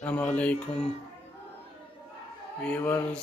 अस्सलामुअलैकुम व्यूवर्स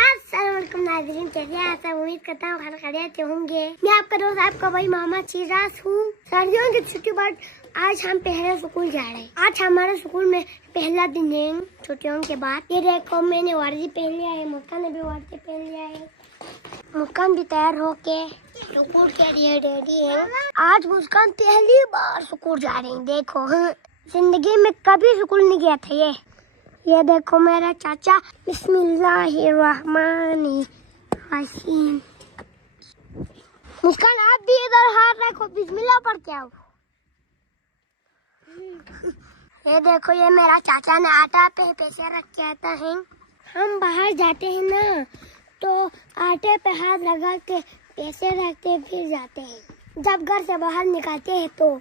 अस्सलामुअलैकुम नाज़रीन, कैसे हैं आप? उम्मीद करता हूँ खैरियत से होंगे। मैं आपका दोस्त आपका भाई मोहम्मद शिराज हूँ। सर्दियों की छुट्टी बाद आज हम पहले स्कूल जा रहे हैं। आज हमारे स्कूल में पहला दिन है छुट्टियों के बाद। ये देखो मैंने वर्दी पहन लिया है, मुस्कान ने भी वर्दी पहन लिया है। मुस्कान भी तैयार होके स्कूल के लिए रेडी है। आज मुस्कान पहली बार स्कूल जा रही है। देखो जिंदगी में कभी स्कूल नहीं गया था ये देखो मेरा चाचा। बिस्मिल्लाहिर्रहमानिर्रहीम। मुस्कान आप भी इधर हाथ रखो, बिस्मिल्लाह पढ़ के आओ। ये देखो ये मेरा चाचा ने आटा पे पैसे रख के आता है। हम बाहर जाते हैं ना तो आटे पे हाथ लगा के पैसे रखते फिर जाते हैं। जब घर से बाहर निकलते हैं तो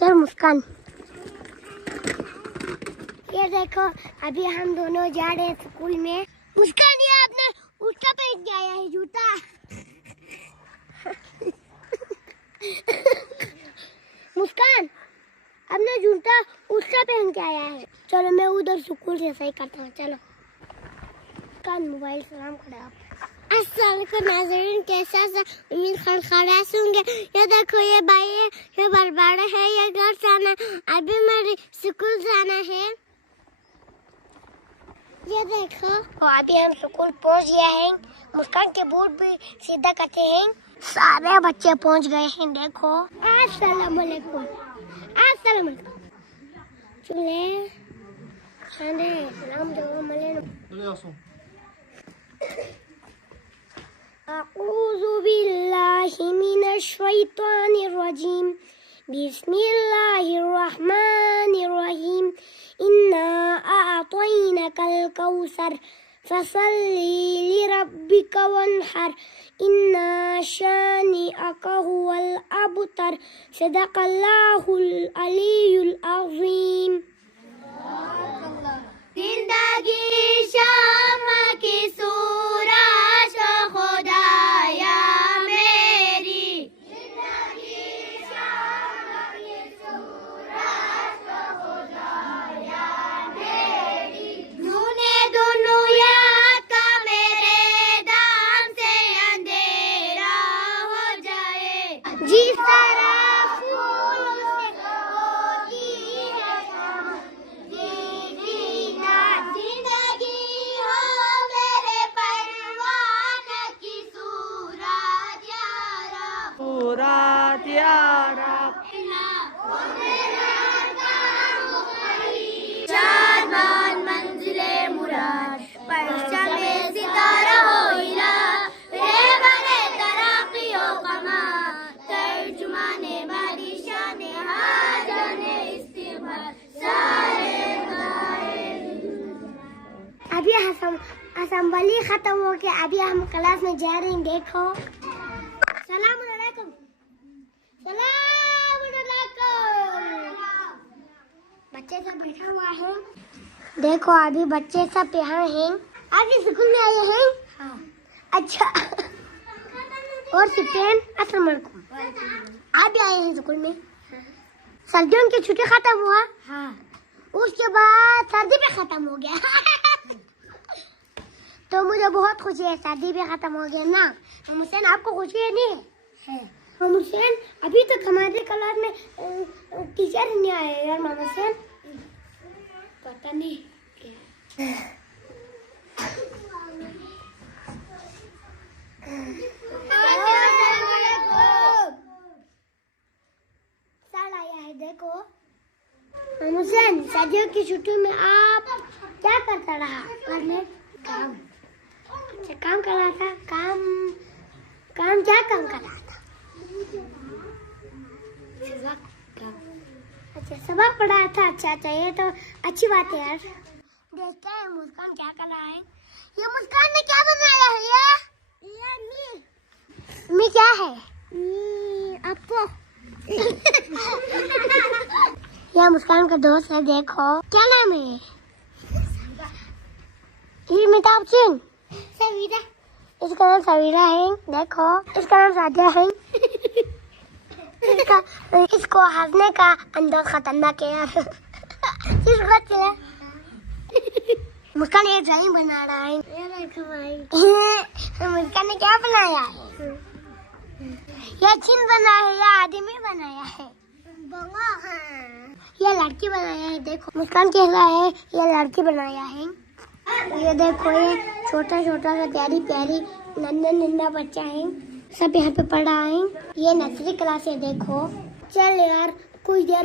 चल मुस्कान। ये देखो अभी हम दोनों जा रहे हैं स्कूल में। मुस्कान ये आपने उसका पहन के आया है जूता। मुस्कान अपना जूता उसका पहन के आया है। चलो मैं उधर स्कूल से सही करता हूँ। चलो मुस्कान मोबाइल सलाम करे आप। अस्सलाम वालेकुम नाज़रीन, कैसा सा उम्मीद खैरियत से होंगे। ये देखो ये भाई है, ये बड़बड़ा है, ये घर जाना अभी मेरे स्कूल जाना है। ये देखो अभी हम स्कूल पहुंच गए हैं। मुस्कान के बूट भी सीधा करते हैं। सारे बच्चे पहुंच गए हैं। देखो अस्सलाम वालेकुम, अस्सलाम वालेकुम। चले खाने सलाम दो मले। अऊज़ु बिल्लाहि मिनश शैतानिर रजीम। बिस्मिल्लाहिर्रहमानिर्रहीम। इन्ना अअतैनाकल कौसर फसल्ली लिरब्बिका वन्हर इन्ना शानिअका हुवल अबतर। सदक़ल्लाहुल अलियुल अज़ीम। जिंदगी शाम की सूरज खुदाया मेरी। जिंदगी शाम की सूरज खुदाया मेरी। तूने दुनिया का मेरे दाम से अंधेरा हो जाए। जिस तरह फूल से होती है जिंदगी हो मेरे परवान की सूरत यारा। सूरत यारा चाँदमान मंजिले मुराद परचमे सितारा हो इला। रेबरे तरक्की ओ कमा तर्जुमाने बादशाने हाजने इस्तिगफार सारे गाए। अभी असेंबली खत्म हो के अभी हम क्लास में जा रहे हैं। देखो सलाम अलैकुम, सलाम अलैकुम। बच्चे सब बैठा हुआ है। देखो अभी बच्चे सब यहाँ हैं। आज स्कूल में आए हैं। हाँ। अच्छा और सिपेन अस्सलाम वालेकुम। आप भी आए हैं स्कूल में? सर्दियों की छुट्टी खत्म हुआ। हाँ। उसके बाद सर्दी भी खत्म हो गया। तो मुझे बहुत खुशी है, सर्दी भी खत्म हो गया ना। हम हुसैन आपको खुशी है नहीं है? हम हुसैन अभी तक हमारे क्लास में टीचर नहीं आए यार। मामा हुसैन पता नहीं साल आया है। देखो मामा हुसैन सर्दियों की छुट्टी में आप क्या करता रहा? घर में काम। अच्छा काम कर रहा था। काम क्या काम कर रहा था? अच्छा सबक पढ़ा था। अच्छा ये तो अच्छी बात है यार। देखते हैं मुस्कान क्या कर रहा है। ये मुस्कान ने क्या बनाया है? ये मी क्या है? आपको यह मुस्कान का दोस्त है। देखो क्या नाम है? अमिताभ सिंह, सवीरा, इसका नाम सवीरा है, देखो इसका नाम सादिया है। इसको हंसने का अंदाज खतरनाक है यार। इसको चला मुस्कान ये ड्राइंग बना रहा है। मुस्कान ने क्या बनाया है? ये चिन बना है या आदमी बनाया है? ये लड़की बनाया है, देखो मुस्कान कह रहा है ये लड़की बनाया है। ये देखो ये छोटा छोटा सा प्यारी प्यारी नन्ना नन्ना बच्चा है, सब यहाँ पे पढ़ा है। ये नर्सरी क्लास है, देखो। चल यार कुछ देर